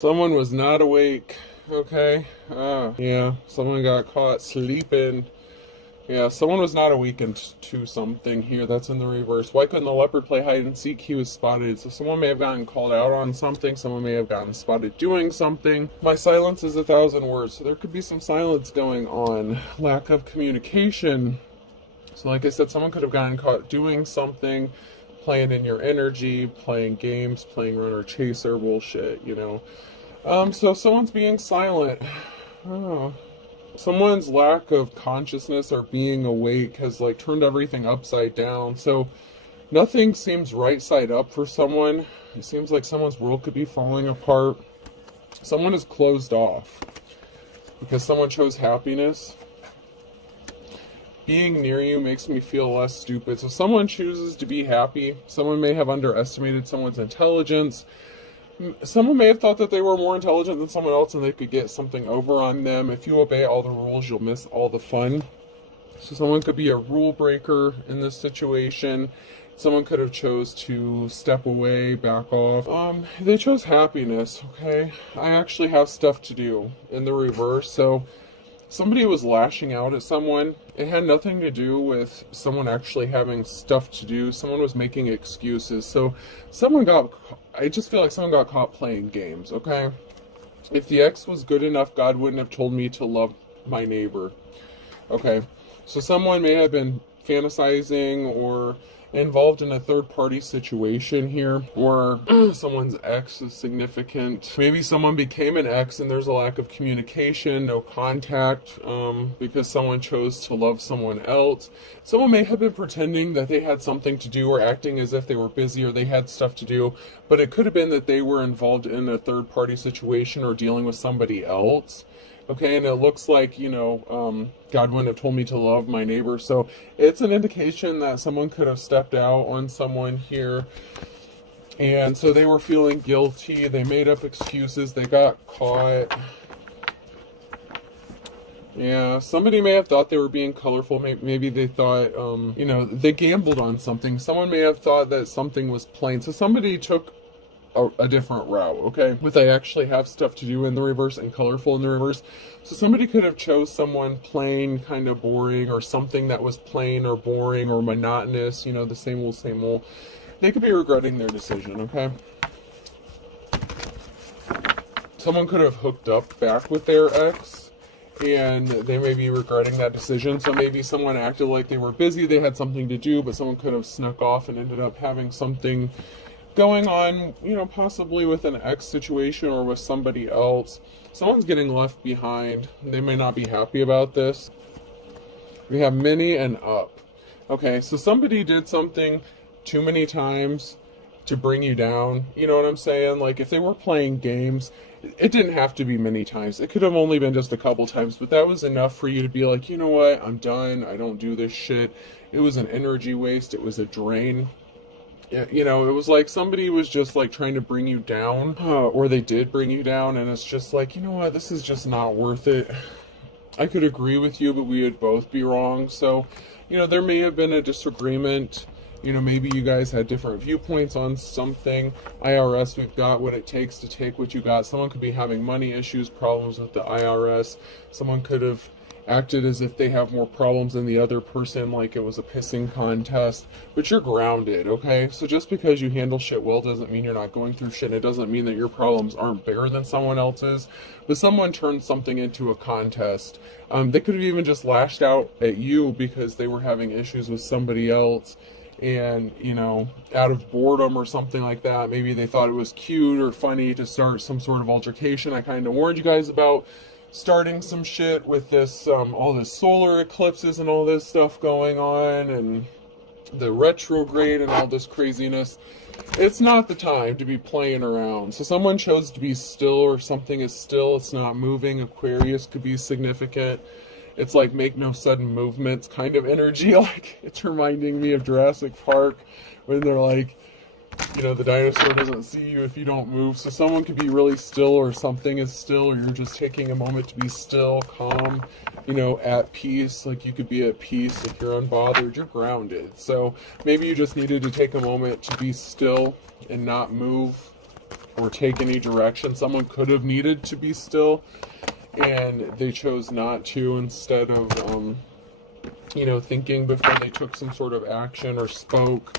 Someone was not awake. Okay. Yeah, someone got caught sleeping. Yeah, someone was not awakened to something here. That's in the reverse. Why couldn't the leopard play hide and seek? He was spotted. So someone may have gotten called out on something. Someone may have gotten spotted doing something. My silence is 1,000 words. So there could be some silence going on. Lack of communication. So like I said, someone could have gotten caught doing something, playing in your energy, playing games, playing runner chaser bullshit, you know. So someone's being silent. Oh. Someone's lack of consciousness or being awake has like turned everything upside down. So nothing seems right side up for someone. It seems like someone's world could be falling apart. Someone is closed off because someone chose happiness. Being near you makes me feel less stupid. So someone chooses to be happy. Someone may have underestimated someone's intelligence. Someone may have thought that they were more intelligent than someone else and they could get something over on them. If you obey all the rules, you'll miss all the fun. So someone could be a rule breaker in this situation. Someone could have chose to step away, back off. They chose happiness, okay? I actually have stuff to do in the reverse. So somebody was lashing out at someone. It had nothing to do with someone actually having stuff to do. Someone was making excuses. So I just feel like someone got caught playing games, okay? If the ex was good enough, God wouldn't have told me to love my neighbor. Okay, so someone may have been fantasizing or involved in a third-party situation here, or someone's ex is significant. Maybe someone became an ex and there's a lack of communication, no contact, because someone chose to love someone else. Someone may have been pretending that they had something to do or acting as if they were busy or they had stuff to do, but it could have been that they were involved in a third-party situation or dealing with somebody else. Okay, and it looks like, God wouldn't have told me to love my neighbor. So it's an indication that someone could have stepped out on someone here. And so they were feeling guilty. They made up excuses. They got caught. Yeah, somebody may have thought they were being colorful. Maybe they thought, they gambled on something. Someone may have thought that something was plain. So somebody took a different route, okay? With I actually have stuff to do in the reverse and colorful in the reverse. So somebody could have chose someone plain, kind of boring, or something that was plain or boring or monotonous, the same old, same old. They could be regretting their decision, okay? Someone could have hooked up back with their ex and they may be regretting that decision. So maybe someone acted like they were busy, they had something to do, but someone could have snuck off and ended up having something going on, possibly with an ex situation or with somebody else. Someone's getting left behind. They may not be happy about this. We have many and up. Okay, so somebody did something too many times to bring you down. You know what I'm saying? Like if they were playing games, it didn't have to be many times. It could have only been just a couple times, but that was enough for you to be like, you know what? I'm done. I don't do this shit. It was an energy waste. It was a drain. It was like somebody was just like trying to bring you down, or they did bring you down, and it's just like, you know what, this is just not worth it. I could agree with you, but we would both be wrong. So, there may have been a disagreement. Maybe you guys had different viewpoints on something. IRS, we've got what it takes to take what you got. Someone could be having money issues, problems with the IRS. Someone could have acted as if they have more problems than the other person, like it was a pissing contest, but you're grounded, okay? So just because you handle shit well doesn't mean you're not going through shit. It doesn't mean that your problems aren't bigger than someone else's, but someone turned something into a contest. They could have even just lashed out at you because they were having issues with somebody else, and out of boredom or something like that, maybe they thought it was cute or funny to start some sort of altercation. I kind of warned you guys about starting some shit with this, all this solar eclipses and all this stuff going on, and the retrograde and all this craziness. It's not the time to be playing around. So someone chose to be still, or something is still, it's not moving. Aquarius could be significant. It's like make no sudden movements kind of energy. Like it's reminding me of Jurassic Park when they're like, the dinosaur doesn't see you if you don't move. So someone could be really still, or something is still, or you're just taking a moment to be still, calm, at peace. Like you could be at peace if you're unbothered, you're grounded. So maybe you just needed to take a moment to be still and not move. or take any direction. Someone could have needed to be still, and they chose not to, instead of, you know, thinking before they took some sort of action or spoke.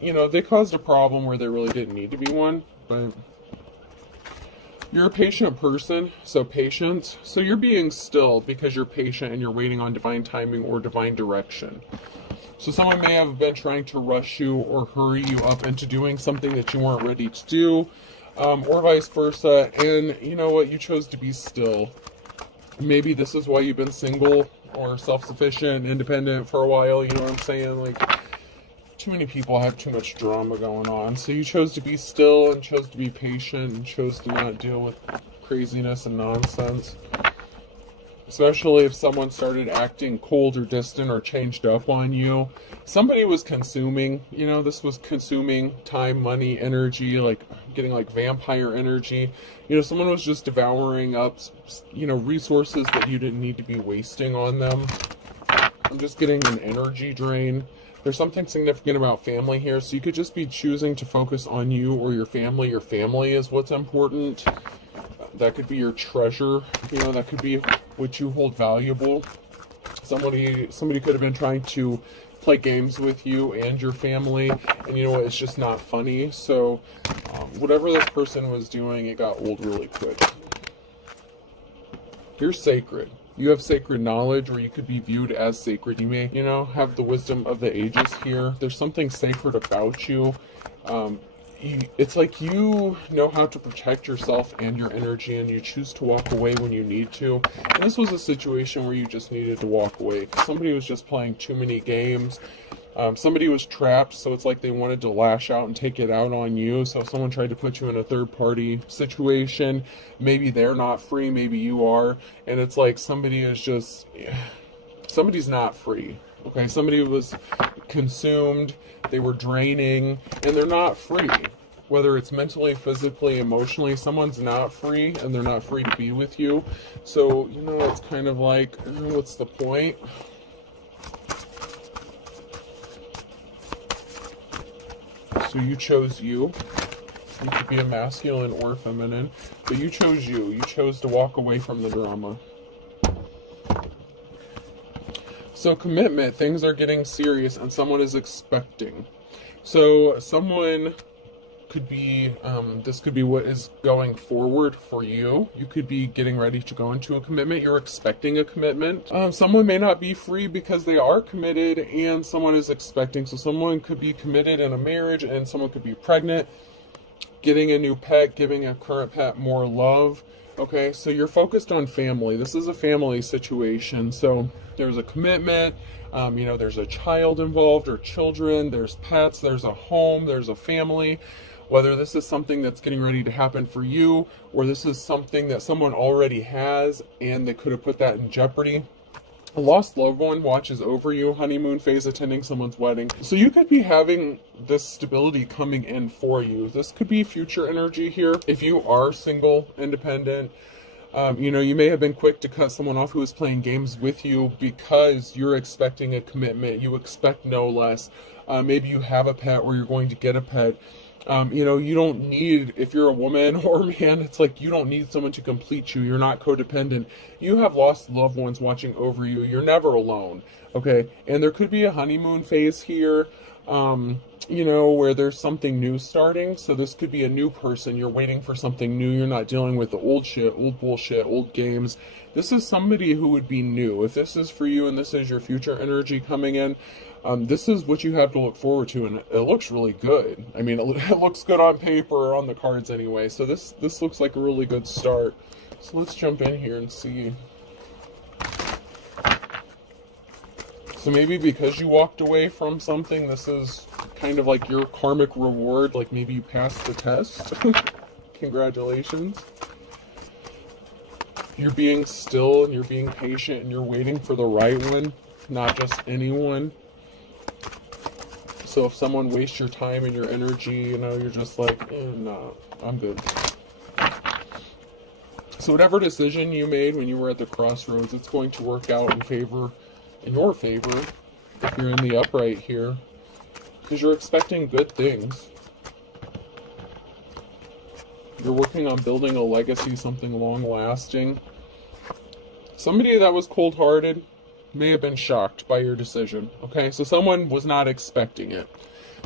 You know, they caused a problem where there really didn't need to be one, but you're a patient person, so patience. So you're being still because you're patient and you're waiting on divine timing or divine direction. So someone may have been trying to rush you or hurry you up into doing something that you weren't ready to do, or vice versa. And you know what? You chose to be still. Maybe this is why you've been single or self-sufficient, independent for a while. You know what I'm saying? Like, too many people have too much drama going on. So you chose to be still and chose to be patient and chose to not deal with craziness and nonsense. Especially if someone started acting cold or distant or changed up on you. Somebody was consuming, you know, this was consuming time, money, energy, like getting like vampire energy. You know, someone was just devouring up, you know, resources that you didn't need to be wasting on them. I'm just getting an energy drain. There's something significant about family here, so you could just be choosing to focus on you or your family. Your family is what's important. That could be your treasure, you know, that could be what you hold valuable. Somebody could have been trying to play games with you and your family, and you know what, it's just not funny. So whatever this person was doing, it got old really quick. You're sacred. You have sacred knowledge, or you could be viewed as sacred. You may, you know, have the wisdom of the ages here. There's something sacred about you. It's like you know how to protect yourself and your energy, and you choose to walk away when you need to. And this was a situation where you just needed to walk away. Somebody was just playing too many games. Somebody was trapped, so it's like they wanted to lash out and take it out on you. So if someone tried to put you in a third-party situation, maybe they're not free, maybe you are. And it's like somebody's not free. Okay, somebody was consumed, they were draining, and they're not free. Whether it's mentally, physically, emotionally, someone's not free, and they're not free to be with you. So, you know, it's kind of like, what's the point? So you chose you. You could be a masculine or feminine, but you chose you. You chose to walk away from the drama. So commitment, things are getting serious and someone is expecting. So someone could be, this could be what is going forward for you. You could be getting ready to go into a commitment. You're expecting a commitment. Someone may not be free because they are committed and someone is expecting. So someone could be committed in a marriage and someone could be pregnant, getting a new pet, giving a current pet more love. Okay, so you're focused on family. This is a family situation. So there's a commitment, you know, there's a child involved or children, there's pets, there's a home, there's a family. Whether this is something that's getting ready to happen for you, or this is something that someone already has and they could have put that in jeopardy. A lost loved one watches over you, honeymoon phase, attending someone's wedding. So you could be having this stability coming in for you. This could be future energy here. If you are single, independent, you know, you may have been quick to cut someone off who is playing games with you because you're expecting a commitment. You expect no less. Maybe you have a pet or you're going to get a pet. You know, you don't need, if you're a woman or a man, it's like you don't need someone to complete you. You're not codependent. You have lost loved ones watching over you. You're never alone. Okay. And there could be a honeymoon phase here, you know, where there's something new starting. So this could be a new person. You're waiting for something new. You're not dealing with the old shit, old bullshit, old games. This is somebody who would be new. If this is for you and this is your future energy coming in, this is what you have to look forward to, and it looks really good. I mean, it looks good on paper or on the cards anyway, so this looks like a really good start. So let's jump in here and see. So maybe because you walked away from something, this is kind of like your karmic reward, like maybe you passed the test. Congratulations. You're being still, and you're being patient, and you're waiting for the right one, not just anyone. So if someone wastes your time and your energy, you know, you're just like, no, I'm good. So whatever decision you made when you were at the crossroads, it's going to work out in your favor, if you're in the upright here, because you're expecting good things. You're working on building a legacy, something long-lasting. Somebody that was cold-hearted may have been shocked by your decision, okay? So someone was not expecting it.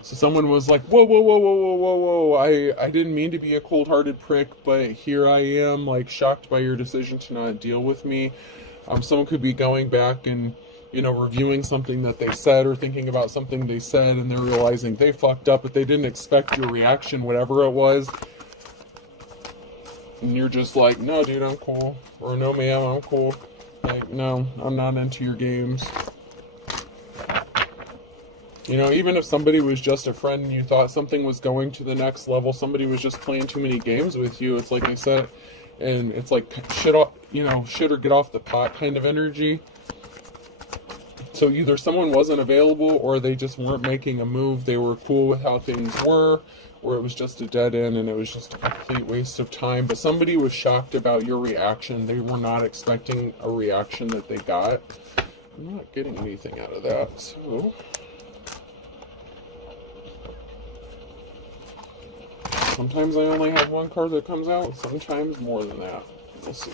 So someone was like, whoa, whoa, whoa, whoa, whoa, whoa, whoa, I didn't mean to be a cold-hearted prick, but here I am, like, shocked by your decision to not deal with me. Someone could be going back and, you know, reviewing something that they said or thinking about something they said, and they're realizing they fucked up, but they didn't expect your reaction, whatever it was. And you're just like, no, dude, I'm cool. Or no, ma'am, I'm cool. Like, no, I'm not into your games. You know, even if somebody was just a friend and you thought something was going to the next level, somebody was just playing too many games with you, it's like I said, and it's like shit off, you know, shit or get off the pot kind of energy. So either someone wasn't available or they just weren't making a move, they were cool with how things were, or it was just a dead end and it was just a complete waste of time. But somebody was shocked about your reaction. They were not expecting a reaction that they got. I'm not getting anything out of that, so... Sometimes I only have one card that comes out, sometimes more than that. We'll see.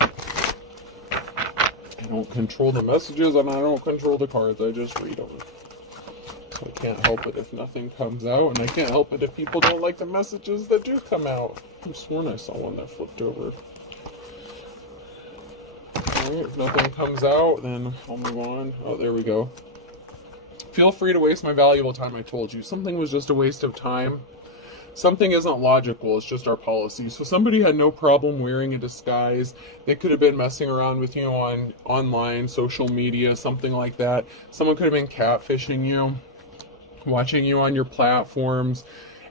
I don't control the messages and I don't control the cards, I just read them. So I can't help it if nothing comes out, and I can't help it if people don't like the messages that do come out. I've sworn I saw one that flipped over. Alright, if nothing comes out, then I'll move on. Oh, there we go. Feel free to waste my valuable time, I told you. Something was just a waste of time. Something isn't logical, it's just our policy. So somebody had no problem wearing a disguise. They could have been messing around with you on online, social media, something like that. Someone could have been catfishing you, watching you on your platforms,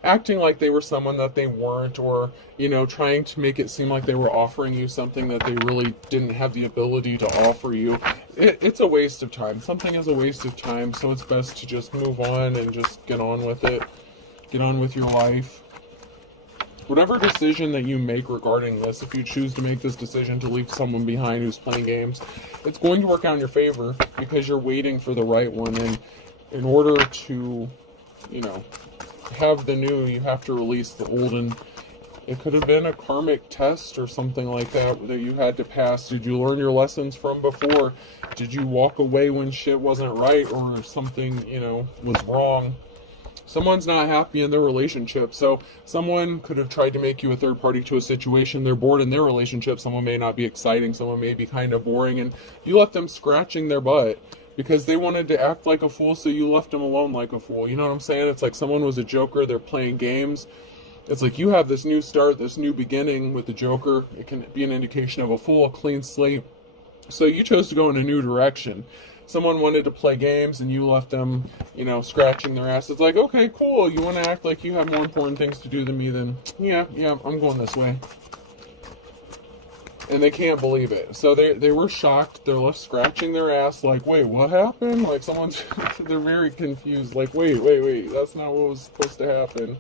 acting like they were someone that they weren't, or, you know, trying to make it seem like they were offering you something that they really didn't have the ability to offer you. It's a waste of time. Something is a waste of time, so it's best to just move on and just get on with it. Get on with your life. Whatever decision that you make regarding this, if you choose to make this decision to leave someone behind who's playing games, it's going to work out in your favor because you're waiting for the right one. And in order to, you know, have the new, you have to release the old. And it could have been a karmic test or something like that that you had to pass. Did you learn your lessons from before? Did you walk away when shit wasn't right or something, you know, was wrong? Someone's not happy in their relationship, so someone could have tried to make you a third party to a situation. They're bored in their relationship. Someone may not be exciting. Someone may be kind of boring, and you left them scratching their butt because they wanted to act like a fool, so you left them alone like a fool. You know what I'm saying? It's like someone was a joker. They're playing games. It's like you have this new start, this new beginning with the joker. It can be an indication of a fool, a clean slate. So you chose to go in a new direction. Someone wanted to play games and you left them, you know, scratching their ass. It's like, okay, cool. You want to act like you have more important things to do than me, then yeah, I'm going this way. And they can't believe it. So they were shocked. They're left scratching their ass like, wait, what happened? Like someone's, they're very confused. Like, wait, that's not what was supposed to happen.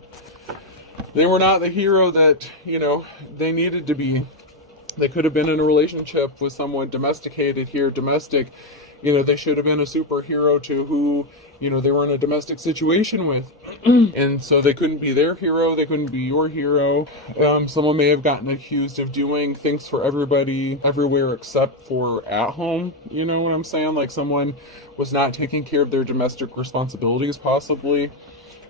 They were not the hero that, you know, they needed to be. They could have been in a relationship with someone domesticated here, domestic. You know, they should have been a superhero to who, you know, they were in a domestic situation with. And so they couldn't be their hero. They couldn't be your hero. Someone may have gotten accused of doing things for everybody, everywhere except for at home. You know what I'm saying? Like someone was not taking care of their domestic responsibilities, possibly.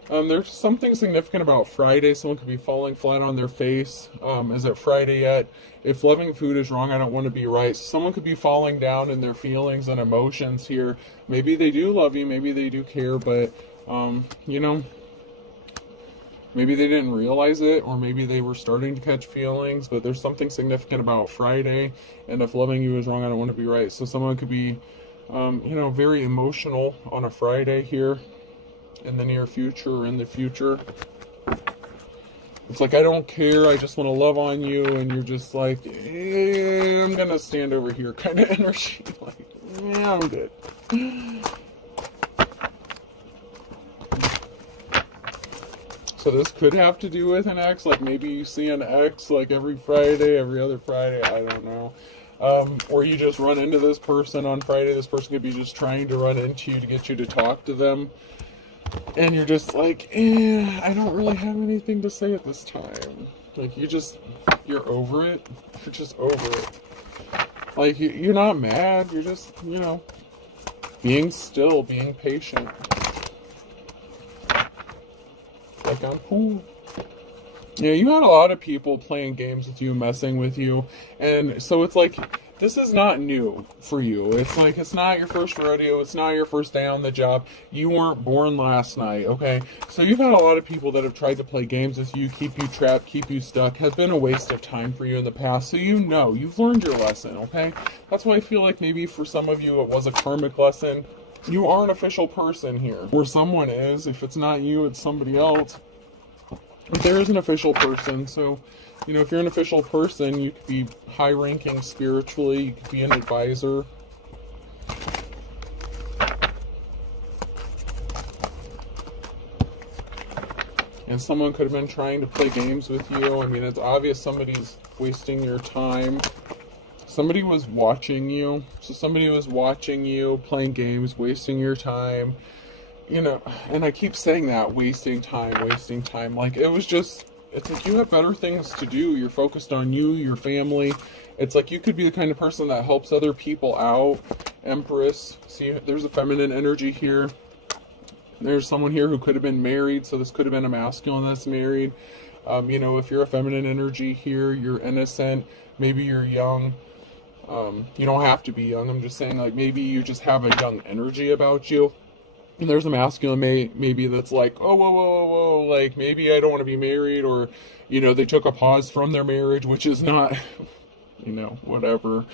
There's something significant about Friday. Someone could be falling flat on their face. Is it Friday yet? If loving food is wrong, I don't want to be right. Someone could be falling down in their feelings and emotions here. Maybe they do love you. Maybe they do care. But, you know, maybe they didn't realize it. Or maybe they were starting to catch feelings. But there's something significant about Friday. And if loving you is wrong, I don't want to be right. So someone could be, you know, very emotional on a Friday here. In the near future or in the future. It's like, I don't care, I just want to love on you, and you're just like, I'm gonna stand over here kind of energy. Like, yeah, I'm good. So this could have to do with an ex, like maybe you see an ex like every Friday, every other Friday, I don't know. Or you just run into this person on Friday. This person could be just trying to run into you to get you to talk to them. And you're just like, I don't really have anything to say at this time. Like, you're over it. You're just over it. Like, you're not mad. You're just, being still, being patient. Like, I'm cool. Yeah, you had a lot of people playing games with you, messing with you. And so it's like, this is not new for you. It's like, it's not your first rodeo. It's not your first day on the job. You weren't born last night, okay? So you've had a lot of people that have tried to play games with you, keep you trapped, keep you stuck, has been a waste of time for you in the past. So you've learned your lesson, okay? That's why I feel like maybe for some of you it was a karmic lesson. You are an official person here. Where someone is, if it's not you, it's somebody else. But there is an official person, so if you're an official person, you could be high-ranking spiritually, you could be an advisor. And someone could have been trying to play games with you. I mean, it's obvious somebody's wasting your time. Somebody was watching you. So somebody was watching you, playing games, wasting your time. And I keep saying that, wasting time. Like, it's like you have better things to do. You're focused on you, your family. It's like you could be the kind of person that helps other people out. Empress. See, there's a feminine energy here. There's someone here who could have been married, so this could have been a masculine that's married. If you're a feminine energy here, you're innocent. Maybe you're young. You don't have to be young. I'm just saying, like, maybe you just have a young energy about you. And there's a masculine maybe that's like, oh, whoa, like, maybe I don't want to be married, or, they took a pause from their marriage, which is not, whatever.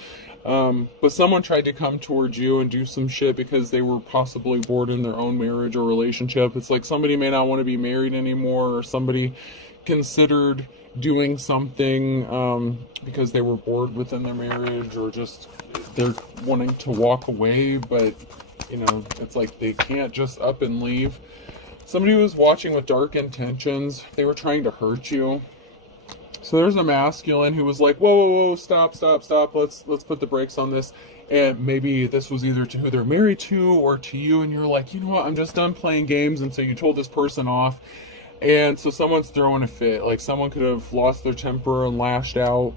But someone tried to come towards you and do some shit because they were possibly bored in their own marriage or relationship. It's like somebody may not want to be married anymore, or somebody considered doing something because they were bored within their marriage, or just they're wanting to walk away, but it's like they can't just up and leave. Somebody was watching with dark intentions. They were trying to hurt you. So there's a masculine who was like, whoa, stop. Let's put the brakes on this. And maybe this was either to who they're married to or to you. And you're like, you know what? I'm just done playing games. And so you told this person off. And so someone's throwing a fit. Like, someone could have lost their temper and lashed out.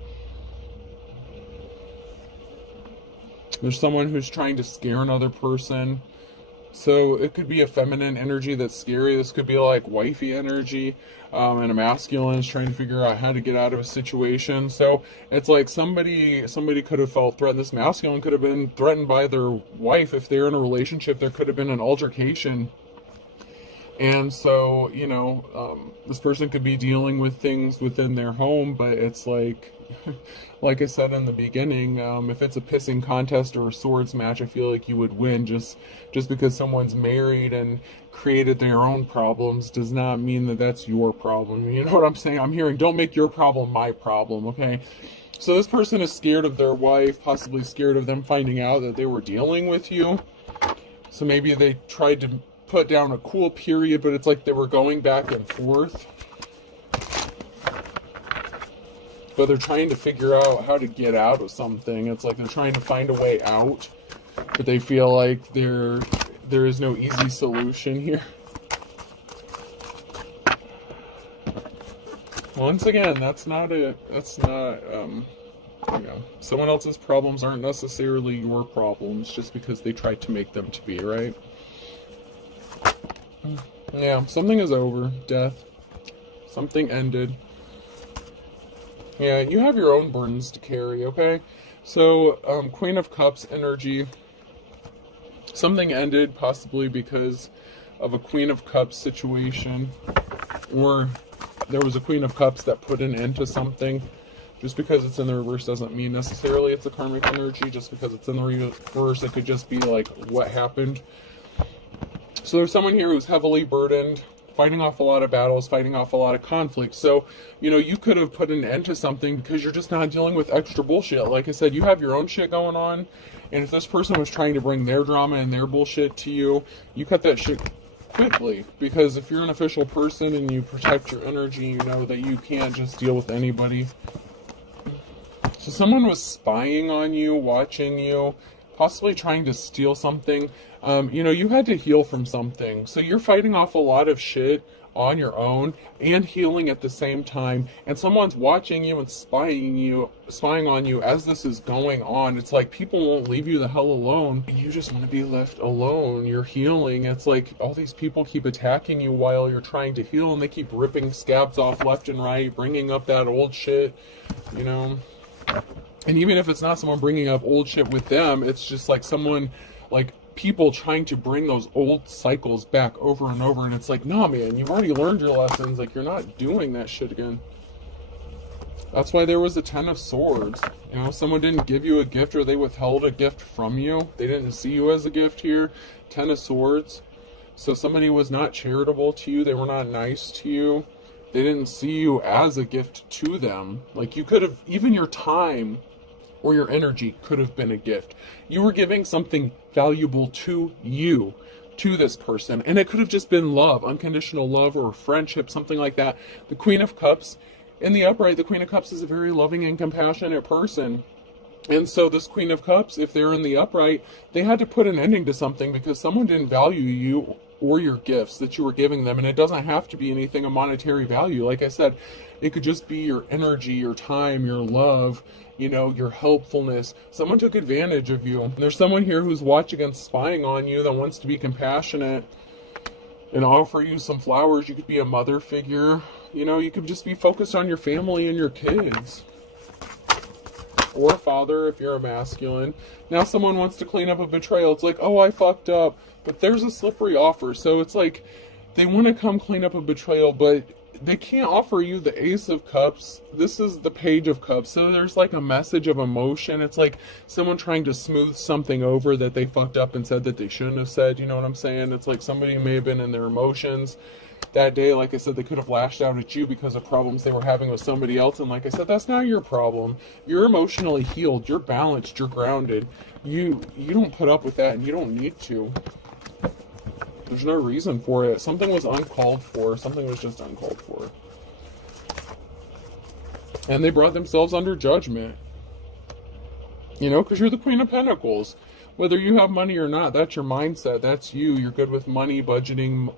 There's someone who's trying to scare another person. So it could be a feminine energy that's scary. This could be like wifey energy. And a masculine is trying to figure out how to get out of a situation. So it's like somebody could have felt threatened. This masculine could have been threatened by their wife. If they're in a relationship, there could have been an altercation. And so, this person could be dealing with things within their home, but it's like I said in the beginning, if it's a pissing contest or a swords match, I feel like you would win. Just because someone's married and created their own problems does not mean that that's your problem. You know what I'm saying? I'm hearing, don't make your problem my problem, okay? So this person is scared of their wife, possibly scared of them finding out that they were dealing with you. So maybe they tried to put down a cool period, but it's like they were going back and forth. But they're trying to figure out how to get out of something. It's like they're trying to find a way out, but they feel like there is no easy solution here. Once again, someone else's problems aren't necessarily your problems just because they tried to make them to be, right? Yeah, something is over. Death. Something ended. Yeah, you have your own burdens to carry, okay? So, Queen of Cups energy. Something ended, possibly because of a Queen of Cups situation. Or there was a Queen of Cups that put an end to something. Just because it's in the reverse doesn't mean necessarily it's a karmic energy. Just because it's in the reverse, it could just be like what happened. So there's someone here who's heavily burdened, fighting off a lot of battles, fighting off a lot of conflict. So, you could have put an end to something because you're just not dealing with extra bullshit. Like I said, you have your own shit going on. And if this person was trying to bring their drama and their bullshit to you, you cut that shit quickly. Because if you're an official person and you protect your energy, you know that you can't just deal with anybody. So someone was spying on you, watching you, possibly trying to steal something. You know, you had to heal from something. So you're fighting off a lot of shit on your own and healing at the same time, and someone's watching you and spying on you as this is going on. It's like people won't leave you the hell alone. You just want to be left alone. You're healing. It's like all these people keep attacking you while you're trying to heal, and they keep ripping scabs off left and right, bringing up that old shit, you know. And even if it's not someone bringing up old shit with them, it's just like someone, like people trying to bring those old cycles back over and over. And it's like, nah, man, you've already learned your lessons. Like, you're not doing that shit again. That's why there was a 10 of Swords. You know, someone didn't give you a gift, or they withheld a gift from you. They didn't see you as a gift here. 10 of Swords. So somebody was not charitable to you. They were not nice to you. They didn't see you as a gift to them. Like, you could have, even your time or your energy could have been a gift. You were giving something valuable to you, to this person. And it could have just been love, unconditional love, or friendship, something like that. The Queen of Cups, in the upright, the Queen of Cups is a very loving and compassionate person. And so this Queen of Cups, if they're in the upright, they had to put an ending to something because someone didn't value you or your gifts that you were giving them. And it doesn't have to be anything of monetary value. Like I said, it could just be your energy, your time, your love, you know, your helpfulness. Someone took advantage of you. And there's someone here who's watching and spying on you that wants to be compassionate and offer you some flowers. You could be a mother figure. You know, you could just be focused on your family and your kids. Or a father if you're a masculine. Now someone wants to clean up a betrayal. It's like, oh, I fucked up. But there's a slippery offer. So it's like they want to come clean up a betrayal, but they can't offer you the Ace of Cups. This is the Page of Cups. So there's like a message of emotion. It's like someone trying to smooth something over that they fucked up and said that they shouldn't have said. You know what I'm saying? It's like somebody may have been in their emotions that day. Like I said, they could have lashed out at you because of problems they were having with somebody else. And like I said, that's not your problem. You're emotionally healed. You're balanced. You're grounded. You don't put up with that, and you don't need to. There's no reason for it. Something was uncalled for. Something was just uncalled for. And they brought themselves under judgment. You know, because you're the Queen of Pentacles. Whether you have money or not, that's your mindset. That's you. You're good with money, budgeting.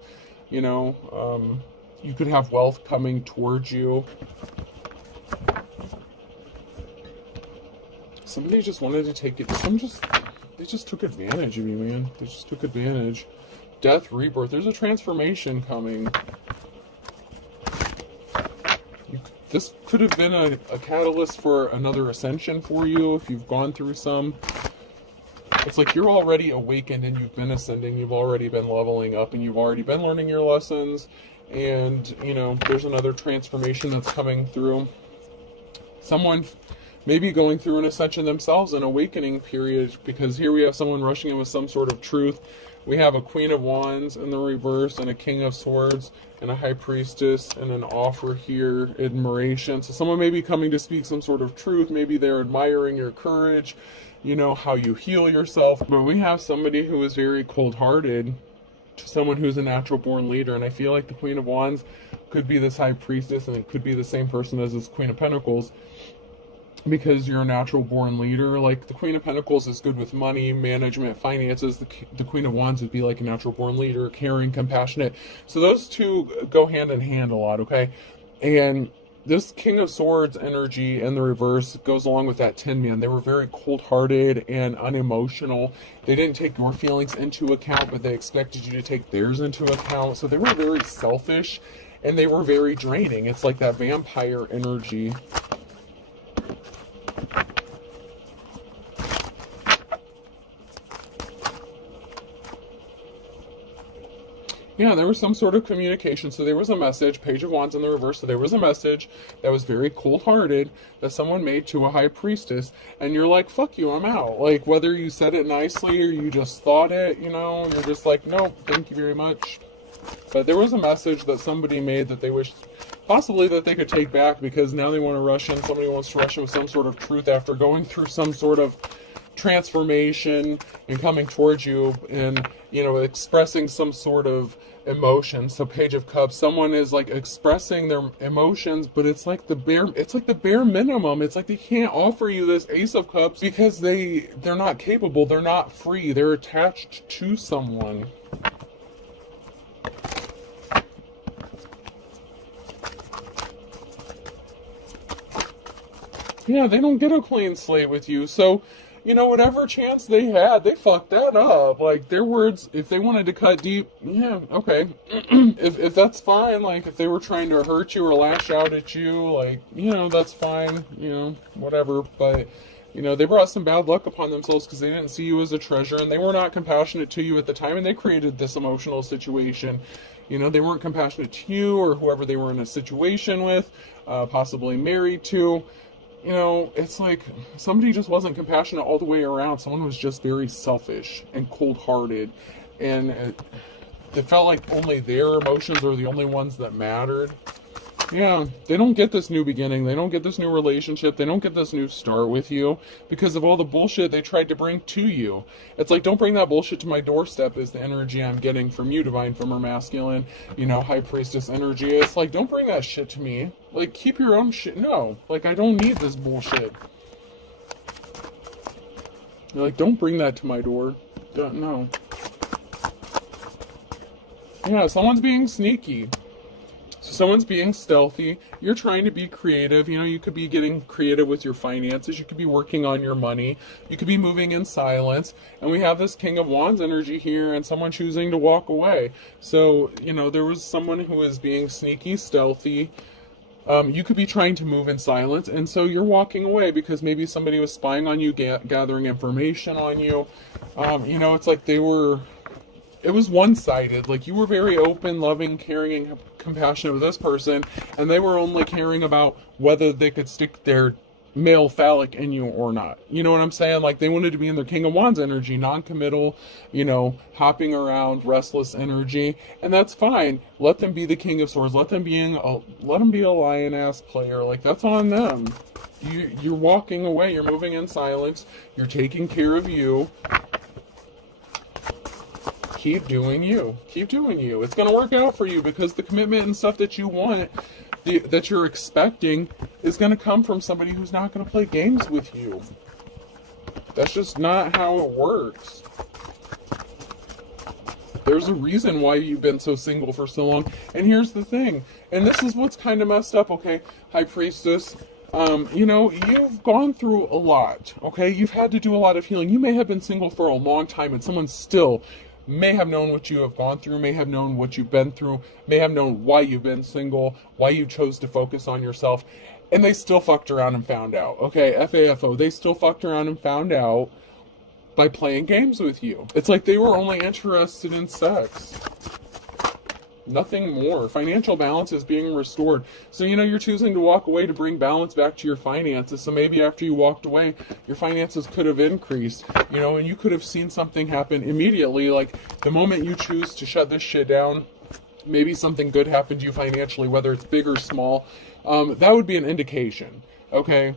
You know, you could have wealth coming towards you. Somebody just wanted to take it. They just took advantage of you, man. They just took advantage. Death, rebirth. There's a transformation coming. This could have been a catalyst for another ascension for you if you've gone through some. It's like you're already awakened and you've been ascending. You've already been leveling up and you've already been learning your lessons. And, you know, there's another transformation that's coming through. Someone maybe going through an ascension themselves, an awakening period, because here we have someone rushing in with some sort of truth. We have a Queen of Wands in the reverse, and a King of Swords, and a High Priestess, and an offer here, admiration. So someone may be coming to speak some sort of truth. Maybe they're admiring your courage, you know, how you heal yourself. But we have somebody who is very cold-hearted to someone who's a natural born leader. And I feel like the Queen of Wands could be this High Priestess, and it could be the same person as this Queen of Pentacles. Because you're a natural born leader. Like the Queen of Pentacles is good with money, management, finances. The Queen of Wands would be like a natural born leader, caring, compassionate. So those two go hand in hand a lot, okay? And this King of Swords energy in the reverse goes along with that Tin Man. They were very cold-hearted and unemotional. They didn't take your feelings into account, but they expected you to take theirs into account. So they were very selfish and they were very draining. It's like that vampire energy. Yeah, there was some sort of communication. So there was a message, Page of Wands in the reverse. So there was a message that was very cold-hearted that someone made to a High Priestess. And you're like, fuck you, I'm out. Like, whether you said it nicely or you just thought it, you know, you're just like, no, thank you very much. But there was a message that somebody made that they wished possibly that they could take back, because now they want to rush in. Somebody wants to rush in with some sort of truth after going through some sort of transformation and coming towards you and, expressing some sort of emotion. So Page of Cups, someone is like expressing their emotions, but it's like the bare minimum. It's like they can't offer you this Ace of Cups because they're not capable, they're not free, they're attached to someone. Yeah, they don't get a clean slate with you. So, whatever chance they had, they fucked that up. Like, their words, if they wanted to cut deep, yeah, okay. if that's fine, like, if they were trying to hurt you or lash out at you, like, that's fine, whatever. But, they brought some bad luck upon themselves because they didn't see you as a treasure, and they were not compassionate to you at the time, and they created this emotional situation. They weren't compassionate to you or whoever they were in a situation with, possibly married to. It's like somebody just wasn't compassionate all the way around. Someone was just very selfish and cold-hearted, and it felt like only their emotions were the only ones that mattered. Yeah, they don't get this new beginning. They don't get this new relationship. They don't get this new start with you because of all the bullshit they tried to bring to you. It's like, don't bring that bullshit to my doorstep is the energy I'm getting from you, Divine Femmer Masculine, High Priestess energy. It's like, don't bring that shit to me. Like, keep your own shit. No, like, I don't need this bullshit. You're like, don't bring that to my door. No. Yeah, someone's being sneaky. So someone's being stealthy. You're trying to be creative. You could be getting creative with your finances. You could be working on your money. You could be moving in silence. And we have this King of Wands energy here and someone choosing to walk away. So, there was someone who was being sneaky, stealthy. You could be trying to move in silence. And so you're walking away because maybe somebody was spying on you, gathering information on you. It's like it was one-sided. Like, you were very open, loving, caring, and compassionate with this person, and they were only caring about whether they could stick their male phallic in you or not. You know what I'm saying? Like, they wanted to be in their King of Wands energy, non-committal, hopping around, restless energy, and that's fine. Let them be the King of Swords. Let them be a lion-ass player. Like, that's on them. You're walking away. You're moving in silence. You're taking care of you. Keep doing you. Keep doing you. It's going to work out for you because the commitment and stuff that you want, that you're expecting, is going to come from somebody who's not going to play games with you. That's just not how it works. There's a reason why you've been so single for so long. And here's the thing. And this is what's kind of messed up, okay? High Priestess. You've gone through a lot, okay? You've had to do a lot of healing. You may have been single for a long time and someone still may have known what you have gone through, may have known what you've been through, may have known why you've been single, why you chose to focus on yourself, and they still fucked around and found out. Okay, FAFO, they still fucked around and found out by playing games with you. It's like they were only interested in sex. Nothing more. Financial balance is being restored. So, you're choosing to walk away to bring balance back to your finances. So maybe after you walked away, your finances could have increased, and you could have seen something happen immediately. Like, the moment you choose to shut this shit down, maybe something good happened to you financially, whether it's big or small. That would be an indication, okay?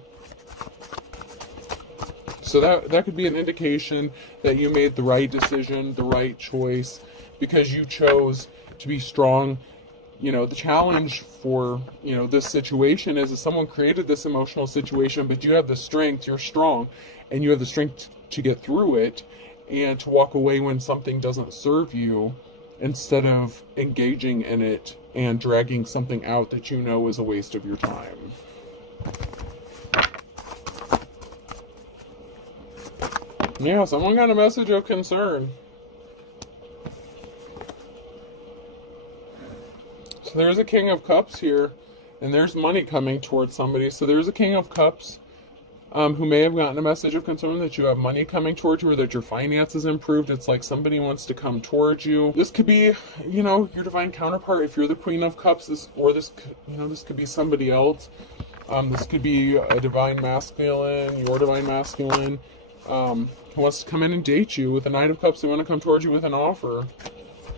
So that could be an indication that you made the right decision, the right choice, because you chose to be strong. The challenge for, this situation is that someone created this emotional situation, but you have the strength, you're strong, and you have the strength to get through it and to walk away when something doesn't serve you instead of engaging in it and dragging something out that is a waste of your time. Yeah, someone got a message of concern. So there's a King of Cups here, and there's money coming towards somebody. So there's a King of Cups who may have gotten a message of concern that you have money coming towards you or that your finances improved. It's like somebody wants to come towards you. This could be, your divine counterpart. If you're the Queen of Cups, this could be somebody else. This could be a divine masculine, your divine masculine, who wants to come in and date you. With the Knight of Cups, they want to come towards you with an offer.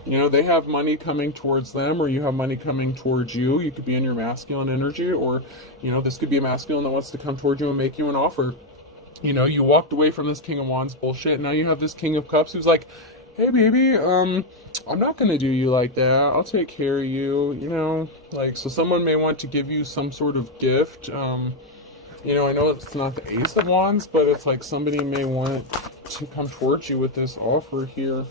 They have money coming towards them, or you have money coming towards you. You could be in your masculine energy, or, this could be a masculine that wants to come towards you and make you an offer. You know, you walked away from this King of Wands bullshit. Now you have this King of Cups who's like, hey baby, I'm not gonna do you like that. I'll take care of you, you know? Like, so someone may want to give you some sort of gift. You know, I know it's not the Ace of Wands, but it's like somebody may want to come towards you with this offer here.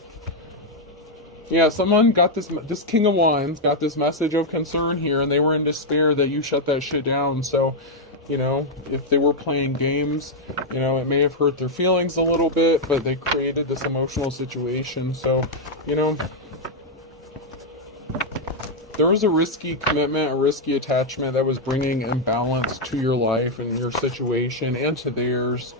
Yeah, someone got this King of Wands got this message of concern here, and they were in despair that you shut that shit down. So, you know, if they were playing games, you know, it may have hurt their feelings a little bit, but they created this emotional situation. So, you know, there was a risky commitment, a risky attachment that was bringing imbalance to your life and your situation and to theirs.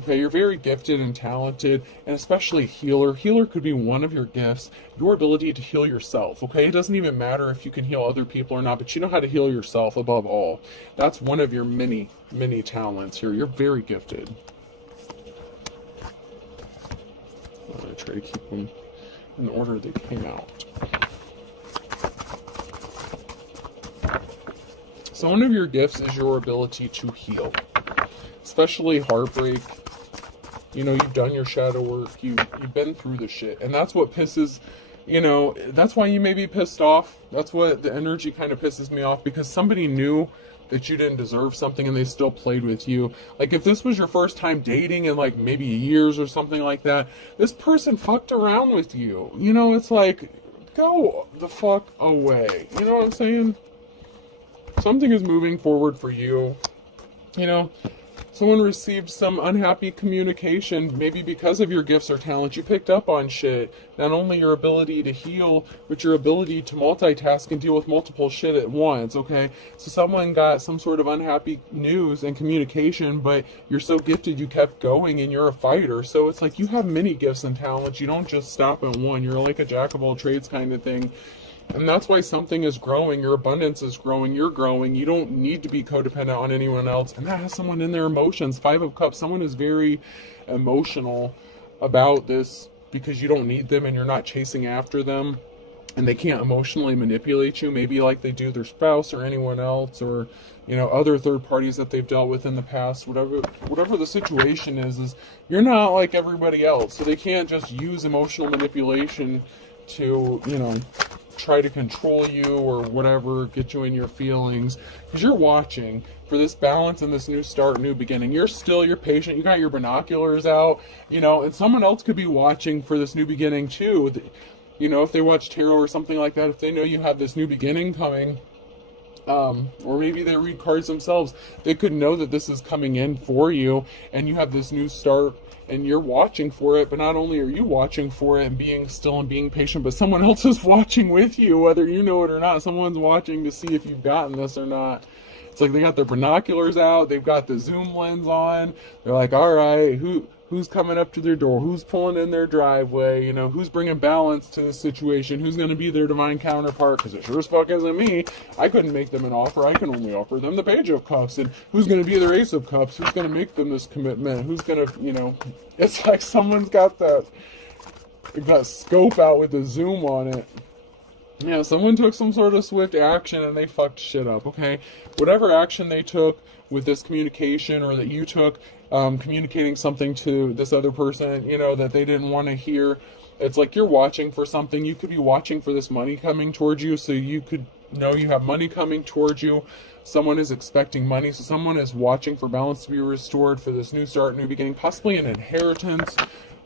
Okay, you're very gifted and talented, and especially healer. Healer could be one of your gifts, your ability to heal yourself, okay? It doesn't even matter if you can heal other people or not, but you know how to heal yourself above all. That's one of your many, many talents here. You're very gifted. I'm going to try to keep them in the order they came out. So one of your gifts is your ability to heal, especially heartbreak. You know, you've done your shadow work, you've been through the shit, and that's what pisses, you know, that's why you may be pissed off. That's what the energy kind of pisses me off, because somebody knew that you didn't deserve something and they still played with you. Like, if this was your first time dating in like maybe years or something like that, this person fucked around with you. You know, it's like, go the fuck away. You know what I'm saying? Something is moving forward for you. You know, someone received some unhappy communication, maybe because of your gifts or talents. You picked up on shit. Not only your ability to heal, but your ability to multitask and deal with multiple shit at once, okay? So someone got some sort of unhappy news and communication, but you're so gifted you kept going and you're a fighter. So it's like you have many gifts and talents. You don't just stop at one. You're like a jack of all trades kind of thing. And that's why something is growing, your abundance is growing, you're growing. You don't need to be codependent on anyone else. And that has someone in their emotions. Five of Cups, someone is very emotional about this because you don't need them and you're not chasing after them. And they can't emotionally manipulate you, maybe like they do their spouse or anyone else, or, you know, other third parties that they've dealt with in the past. Whatever the situation is you're not like everybody else. So they can't just use emotional manipulation to, you know, try to control you or whatever, get you in your feelings, because you're watching for this balance and this new start, new beginning. You're patient, you got your binoculars out, you know, and someone else could be watching for this new beginning too. You know, if they watch tarot or something like that, if they know you have this new beginning coming, or maybe they read cards themselves, they could know that this is coming in for you and you have this new start. And you're watching for it, but not only are you watching for it and being still and being patient, but someone else is watching with you, whether you know it or not. Someone's watching to see if you've gotten this or not. It's like they got their binoculars out, they've got the zoom lens on. They're like, all right, who's coming up to their door? Who's pulling in their driveway? You know, who's bringing balance to the situation? Who's going to be their divine counterpart? Because it sure as fuck isn't me. I couldn't make them an offer. I can only offer them the Page of Cups. And who's going to be their Ace of Cups? Who's going to make them this commitment? Who's going to, you know, it's like someone's got that scope out with the zoom on it. Yeah, someone took some sort of swift action and they fucked shit up, okay? Whatever action they took with this communication, or that you took, communicating something to this other person, you know, that they didn't want to hear. It's like you're watching for something. You could be watching for this money coming towards you, so you could know you have money coming towards you. Someone is expecting money, so someone is watching for balance to be restored, for this new start, new beginning, possibly an inheritance.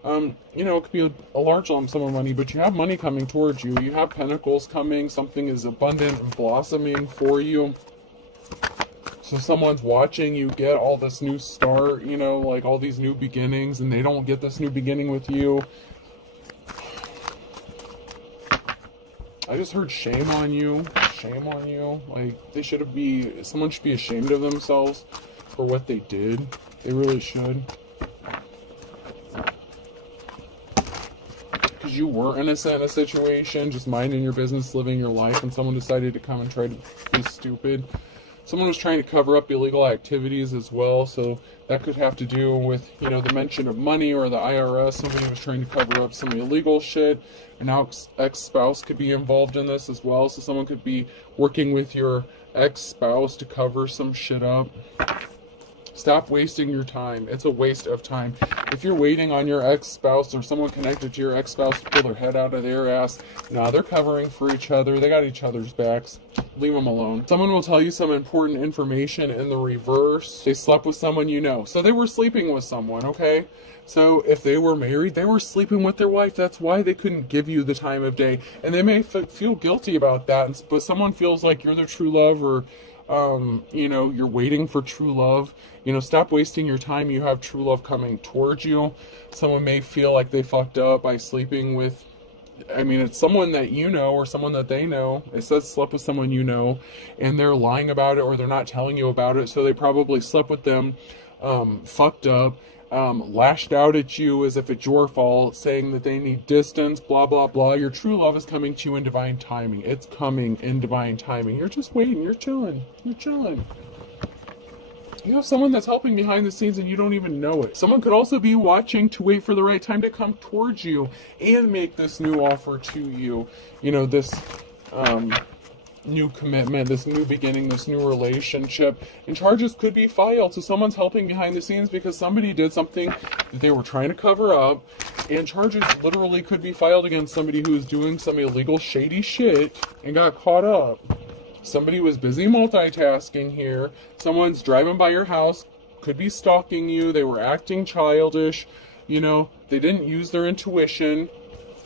You know, it could be a large lump sum of money, but you have money coming towards you. You have pentacles coming. Something is abundant and blossoming for you. So someone's watching you get all this new start, you know, like all these new beginnings, and they don't get this new beginning with you. I just heard shame on you. Shame on you. Like, someone should be ashamed of themselves for what they did. They really should. Because you were innocent in a situation, just minding your business, living your life, and someone decided to come and try to be stupid. Someone was trying to cover up illegal activities as well, so that could have to do with, you know, the mention of money or the IRS. Somebody was trying to cover up some illegal shit. An ex-spouse could be involved in this as well, so someone could be working with your ex-spouse to cover some shit up. Stop wasting your time. It's a waste of time. If you're waiting on your ex-spouse or someone connected to your ex-spouse to pull their head out of their ass, nah, they're covering for each other. They got each other's backs. Leave them alone. Someone will tell you some important information in the reverse. They slept with someone you know. So they were sleeping with someone, okay? So if they were married, they were sleeping with their wife. That's why they couldn't give you the time of day. And they may feel guilty about that, but someone feels like you're their true love, or you know, you're waiting for true love. You know, stop wasting your time. You have true love coming towards you. Someone may feel like they fucked up by sleeping with, I mean, it's someone that you know or someone that they know. It says slept with someone you know, and they're lying about it, or they're not telling you about it. So they probably slept with them, fucked up, lashed out at you as if it's your fault, saying that they need distance, blah, blah, blah. Your true love is coming to you in divine timing. It's coming in divine timing. You're just waiting. You're chilling. You're chilling. You have someone that's helping behind the scenes and you don't even know it. Someone could also be watching to wait for the right time to come towards you and make this new offer to you. You know, this new commitment, this new beginning, this new relationship. And charges could be filed. So someone's helping behind the scenes because somebody did something that they were trying to cover up. And charges literally could be filed against somebody who was doing some illegal, shady shit and got caught up. Somebody was busy multitasking here. Someone's driving by your house, could be stalking you. They were acting childish. You know, they didn't use their intuition.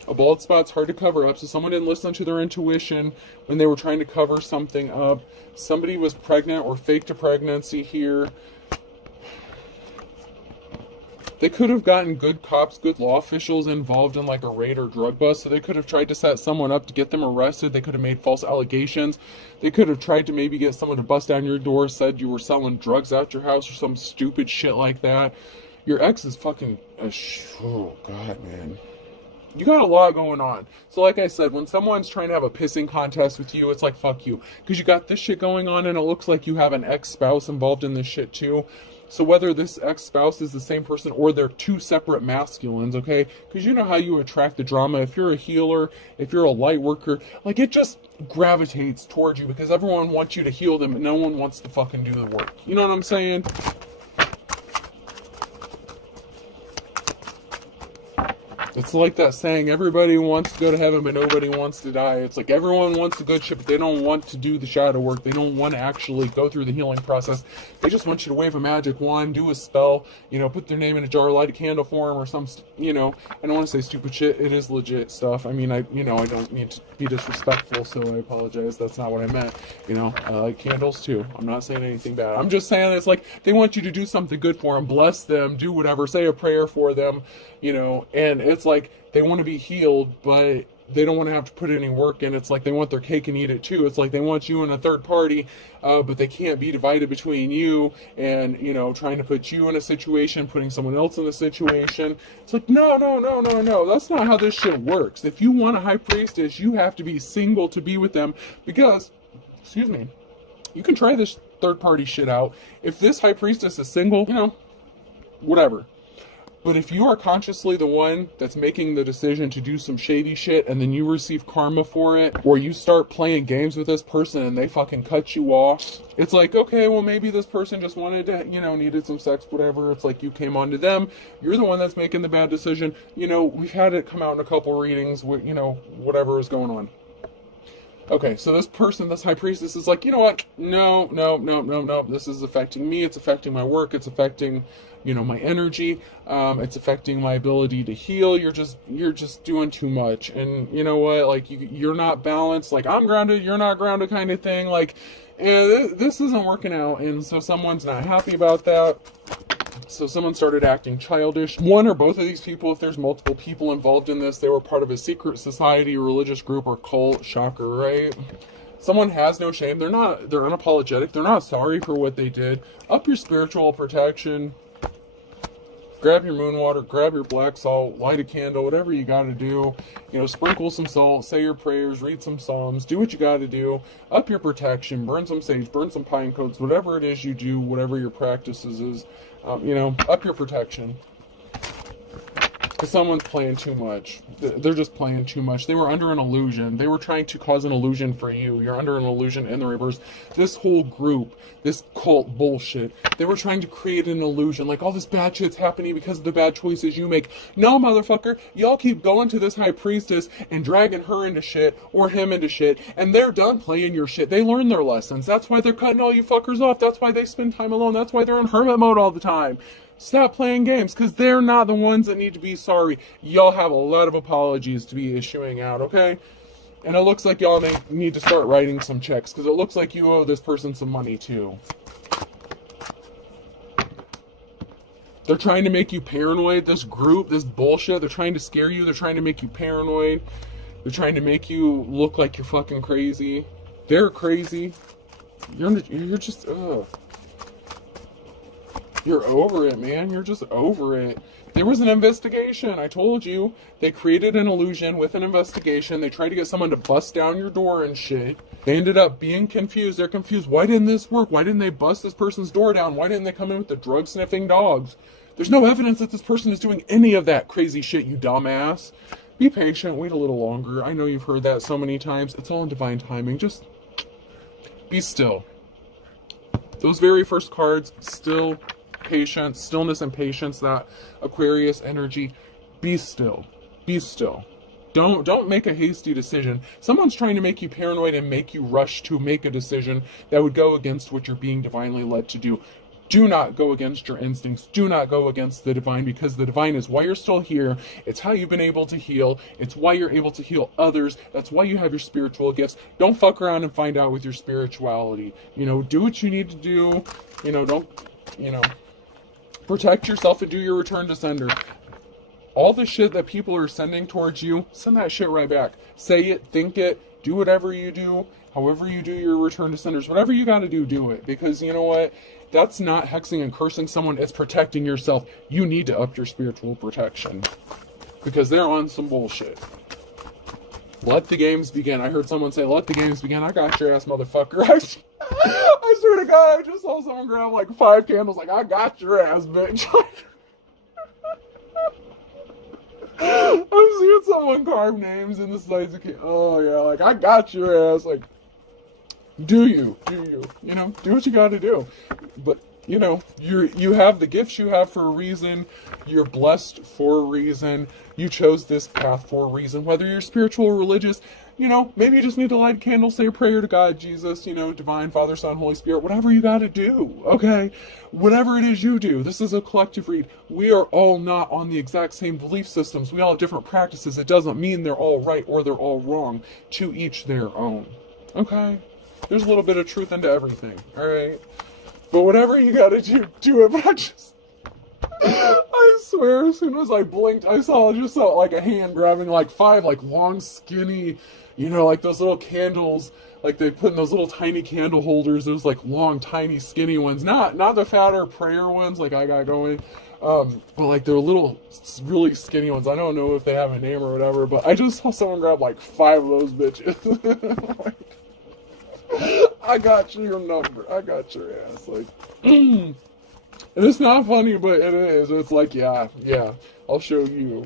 A bald spot's hard to cover up, so someone didn't listen to their intuition when they were trying to cover something up. Somebody was pregnant or faked a pregnancy here. They could have gotten good cops, good law officials involved in like a raid or drug bust, so they could have tried to set someone up to get them arrested. They could have made false allegations. They could have tried to maybe get someone to bust down your door, said you were selling drugs out your house or some stupid shit like that. Your ex is fucking oh god, man. You got a lot going on. So like I said, when someone's trying to have a pissing contest with you, it's like, fuck you. Because you got this shit going on and it looks like you have an ex-spouse involved in this shit too. So whether this ex-spouse is the same person or they're two separate masculines, okay? Because you know how you attract the drama. If you're a healer, if you're a light worker, like it just gravitates towards you because everyone wants you to heal them and no one wants to fucking do the work. You know what I'm saying? It's like that saying, everybody wants to go to heaven, but nobody wants to die. It's like everyone wants the good shit, but they don't want to do the shadow work. They don't want to actually go through the healing process. They just want you to wave a magic wand, do a spell, you know, put their name in a jar, light a candle for them or some, you know, I don't want to say stupid shit. It is legit stuff. I mean, I don't need to be disrespectful, so I apologize. That's not what I meant. You know, I like candles too. I'm not saying anything bad. I'm just saying it's like they want you to do something good for them, bless them, do whatever, say a prayer for them, you know, and it's like they want to be healed, but they don't want to have to put any work in. It's like they want their cake and eat it too. It's like they want you in a third party, but they can't be divided between you and, you know, trying to put you in a situation, putting someone else in a situation. It's like, no. That's not how this shit works. If you want a high priestess, you have to be single to be with them because, excuse me, you can try this third party shit out. If this high priestess is single, you know, whatever. But if you are consciously the one that's making the decision to do some shady shit and then you receive karma for it, or you start playing games with this person and they fucking cut you off, it's like, okay, well maybe this person just wanted to, you know, needed some sex, whatever. It's like you came on to them. You're the one that's making the bad decision. You know, we've had it come out in a couple readings with, you know, whatever is going on. Okay, so this person, this high priestess is like, you know what? No. This is affecting me. It's affecting my work. It's affecting, you know, my energy. It's affecting my ability to heal. You're just doing too much. And you know what? Like you're not balanced. Like I'm grounded, you're not grounded kind of thing. Like, and this isn't working out. And so someone's not happy about that. So someone started acting childish. One or both of these people, if there's multiple people involved in this, they were part of a secret society, religious group, or cult. Shocker, right? Someone has no shame. They're unapologetic. They're not sorry for what they did. Up your spiritual protection. Grab your moon water, grab your black salt, light a candle, whatever you got to do. You know, sprinkle some salt, say your prayers, read some psalms, do what you got to do. Up your protection, burn some sage, burn some pine cones, whatever it is you do, whatever your practices is. You know, up your protection. Because someone's playing too much. They're just playing too much. They were under an illusion. They were trying to cause an illusion for you. You're under an illusion in the reverse. This whole group, this cult bullshit, they were trying to create an illusion. Like all this bad shit's happening because of the bad choices you make. No, motherfucker. Y'all keep going to this high priestess and dragging her into shit or him into shit. And they're done playing your shit. They learned their lessons. That's why they're cutting all you fuckers off. That's why they spend time alone. That's why they're in hermit mode all the time. Stop playing games, because they're not the ones that need to be sorry. Y'all have a lot of apologies to be issuing out, okay? And it looks like y'all need to start writing some checks, because it looks like you owe this person some money, too. They're trying to make you paranoid, this group, this bullshit. They're trying to scare you. They're trying to make you paranoid. They're trying to make you look like you're fucking crazy. They're crazy. You're just, ugh. You're over it, man. You're just over it. There was an investigation. I told you. They created an illusion with an investigation. They tried to get someone to bust down your door and shit. They ended up being confused. They're confused. Why didn't this work? Why didn't they bust this person's door down? Why didn't they come in with the drug-sniffing dogs? There's no evidence that this person is doing any of that crazy shit, you dumbass. Be patient. Wait a little longer. I know you've heard that so many times. It's all in divine timing. Just be still. Those very first cards, still... patience, stillness and patience, that Aquarius energy. Be still. Be still. Don't make a hasty decision. Someone's trying to make you paranoid and make you rush to make a decision that would go against what you're being divinely led to do. Do not go against your instincts. Do not go against the divine, because the divine is why you're still here. It's how you've been able to heal. It's why you're able to heal others. That's why you have your spiritual gifts. Don't fuck around and find out with your spirituality. Do what you need to do. Don't, protect yourself and do your return to sender. All the shit that people are sending towards you, send that shit right back. Say it, think it, do whatever you do, however you do your return to senders. Whatever you got to do it. Because you know what? That's not hexing and cursing someone. It's protecting yourself. You need to up your spiritual protection. Because they're on some bullshit. Let the games begin. I heard someone say, let the games begin. I got your ass, motherfucker. I swear to God, I just saw someone grab like 5 candles, like, I got your ass, bitch. I'm seeing someone carve names in the sides of candles. Oh, yeah, like, I got your ass. Like, do you, do what you gotta do. But, you have the gifts you have for a reason. You're blessed for a reason. You chose this path for a reason. Whether you're spiritual or religious, maybe you just need to light a candle, say a prayer to God, Jesus, Divine Father, Son, Holy Spirit, whatever you got to do, okay? Whatever it is you do. This is a collective read. We are all not on the exact same belief systems. We all have different practices. It doesn't mean they're all right or they're all wrong. To each their own, okay? There's a little bit of truth into everything, all right? But whatever you got to do it. But I swear, as soon as I blinked, I saw like a hand grabbing like 5 like long skinny, like those little candles, like they put in those little tiny candle holders, those like long tiny skinny ones, not the fatter prayer ones like I got going, but like they're little really skinny ones. I don't know if they have a name or whatever, but I just saw someone grab like 5 of those bitches. Like, I got your number. I got your ass. Like, and it's not funny, but it is. It's like, yeah, I'll show you.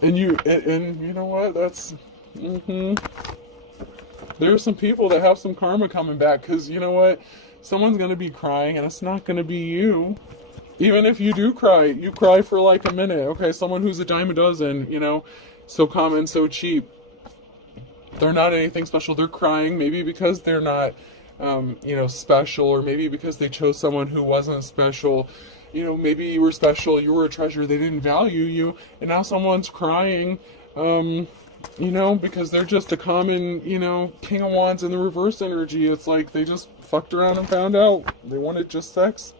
And you know what? That's, There's some people that have some karma coming back, because you know what? Someone's going to be crying, and it's not going to be you. Even if you do cry, you cry for like a minute. Okay, someone who's a dime a dozen, so common, so cheap. They're not anything special. They're crying, maybe because they're not, special, or maybe because they chose someone who wasn't special. Maybe you were special, you were a treasure, they didn't value you, and now someone's crying, because they're just a common, King of Wands in the reverse energy. It's like they just fucked around and found out they wanted just sex.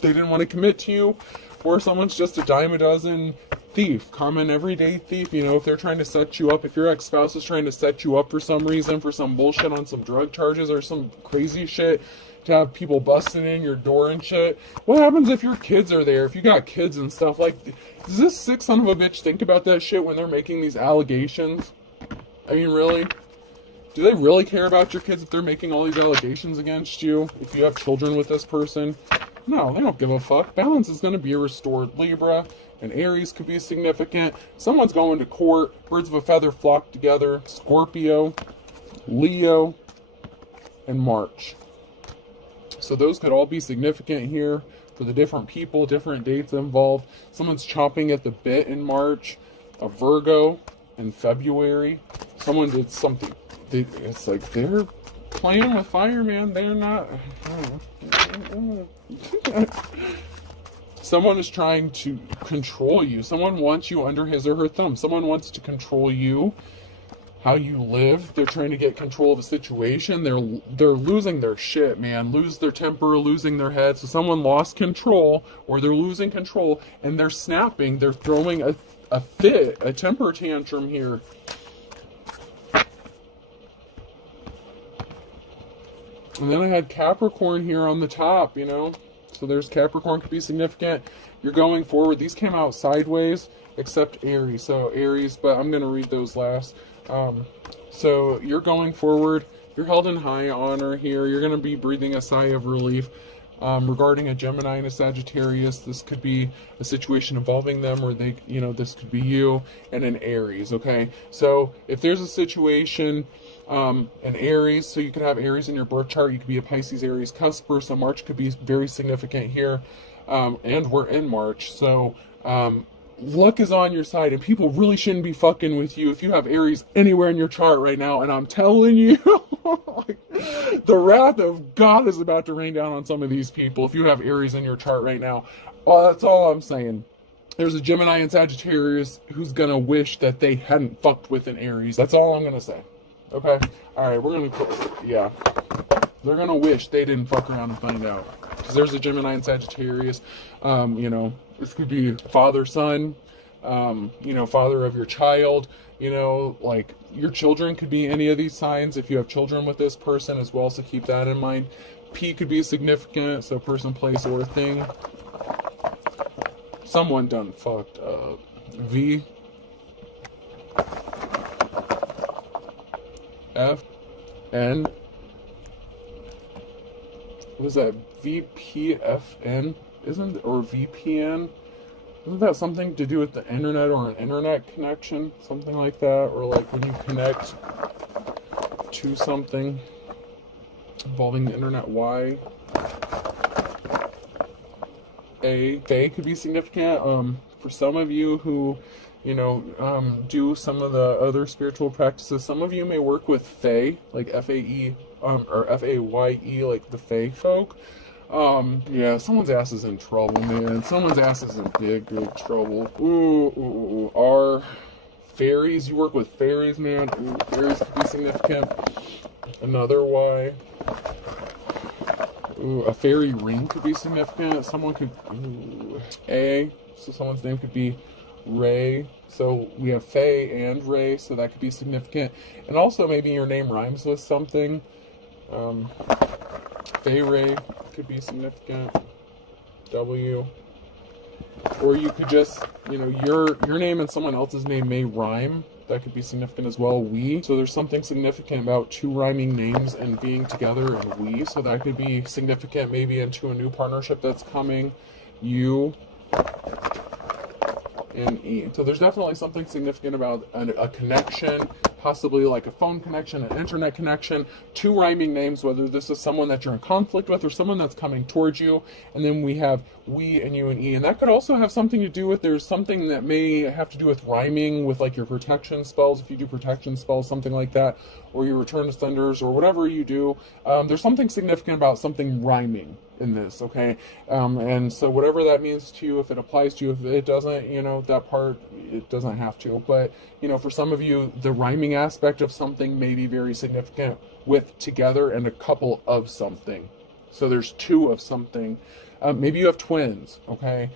They didn't want to commit to you. Or someone's just a dime a dozen thief, common everyday thief. If they're trying to set you up, if your ex-spouse is trying to set you up for some reason, for some bullshit on some drug charges or some crazy shit, to have people busting in your door and shit. What happens if your kids are there? If you got kids and stuff, like, does this sick son of a bitch think about that shit when they're making these allegations? I mean, really? Do they really care about your kids if they're making all these allegations against you? If you have children with this person? No, they don't give a fuck. Balance is going to be a restored Libra, and Aries could be significant. Someone's going to court. Birds of a feather flock together. Scorpio, Leo, and March. So those could all be significant here for the different people, different dates involved. Someone's chomping at the bit in March. A Virgo in February. Someone did something. It's like they're playing with fire, man. They're not. Someone is trying to control you. Someone wants you under his or her thumb. Someone wants to control you, how you live. They're trying to get control of a situation. They're losing their shit, man. Lose their temper, losing their head. So someone lost control, or they're losing control, and they're snapping. They're throwing a fit, a temper tantrum here. And then I had Capricorn here on the top, you know. So there's Capricorn could be significant. You're going forward. These came out sideways, except Aries. So Aries, but I'm going to read those last. So you're going forward. You're held in high honor here. You're going to be breathing a sigh of relief. Regarding a Gemini and a Sagittarius, this could be a situation involving them, or they, you know, this could be you and an Aries, okay? So if there's a situation, an Aries, so you could have Aries in your birth chart, you could be a Pisces, Aries, cusper, so March could be very significant here, and we're in March, so luck is on your side, and people really shouldn't be fucking with you if you have Aries anywhere in your chart right now, and I'm telling you, like, the wrath of God is about to rain down on some of these people if you have Aries in your chart right now. Well, that's all I'm saying. There's a Gemini and Sagittarius who's gonna wish that they hadn't fucked with an Aries. That's all I'm gonna say. Okay? Alright, we're gonna, yeah. They're gonna wish they didn't fuck around and find out. Because there's a Gemini and Sagittarius. You know, this could be father, son, you know, father of your child, you know, like your children could be any of these signs if you have children with this person as well, so keep that in mind. P could be significant, so person, place, or thing. Someone done fucked up. V, F, N. What is that? VPFN? Isn't, or VPN? Isn't that something to do with the internet or an internet connection? Something like that? Or like when you connect to something involving the internet. Y. A. Fae could be significant. For some of you who, you know, do some of the other spiritual practices, some of you may work with Fae, like F-A-E, or F-A-Y-E, like the Fae folk. Yeah, someone's ass is in trouble, man. Someone's ass is in big, big trouble. Ooh. R. Fairies. You work with fairies, man. Ooh, fairies could be significant. Another Y. Ooh, a fairy ring could be significant. Someone could... Ooh. A. So someone's name could be Ray. So we have Faye and Ray, so that could be significant. And also maybe your name rhymes with something. Faye Ray could be significant. W. Or you could just, you know, your name and someone else's name may rhyme. That could be significant as well. We. So there's something significant about two rhyming names and being together and we. So that could be significant maybe into a new partnership that's coming. You. And E. So there's definitely something significant about a connection, possibly like a phone connection, an internet connection, two rhyming names, whether this is someone that you're in conflict with or someone that's coming towards you. And then we have we and you and E. And that could also have something to do with, there's something that may have to do with rhyming with like your protection spells, if you do protection spells, something like that, or your return to senders or whatever you do. There's something significant about something rhyming in this, okay? And so whatever that means to you, if it applies to you, if it doesn't, you know, that part, it doesn't have to. But, you know, for some of you, the rhyming aspect of something may be very significant with together and a couple of something. So there's two of something. Maybe you have twins, okay?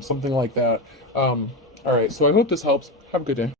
Something like that. All right, so I hope this helps. Have a good day.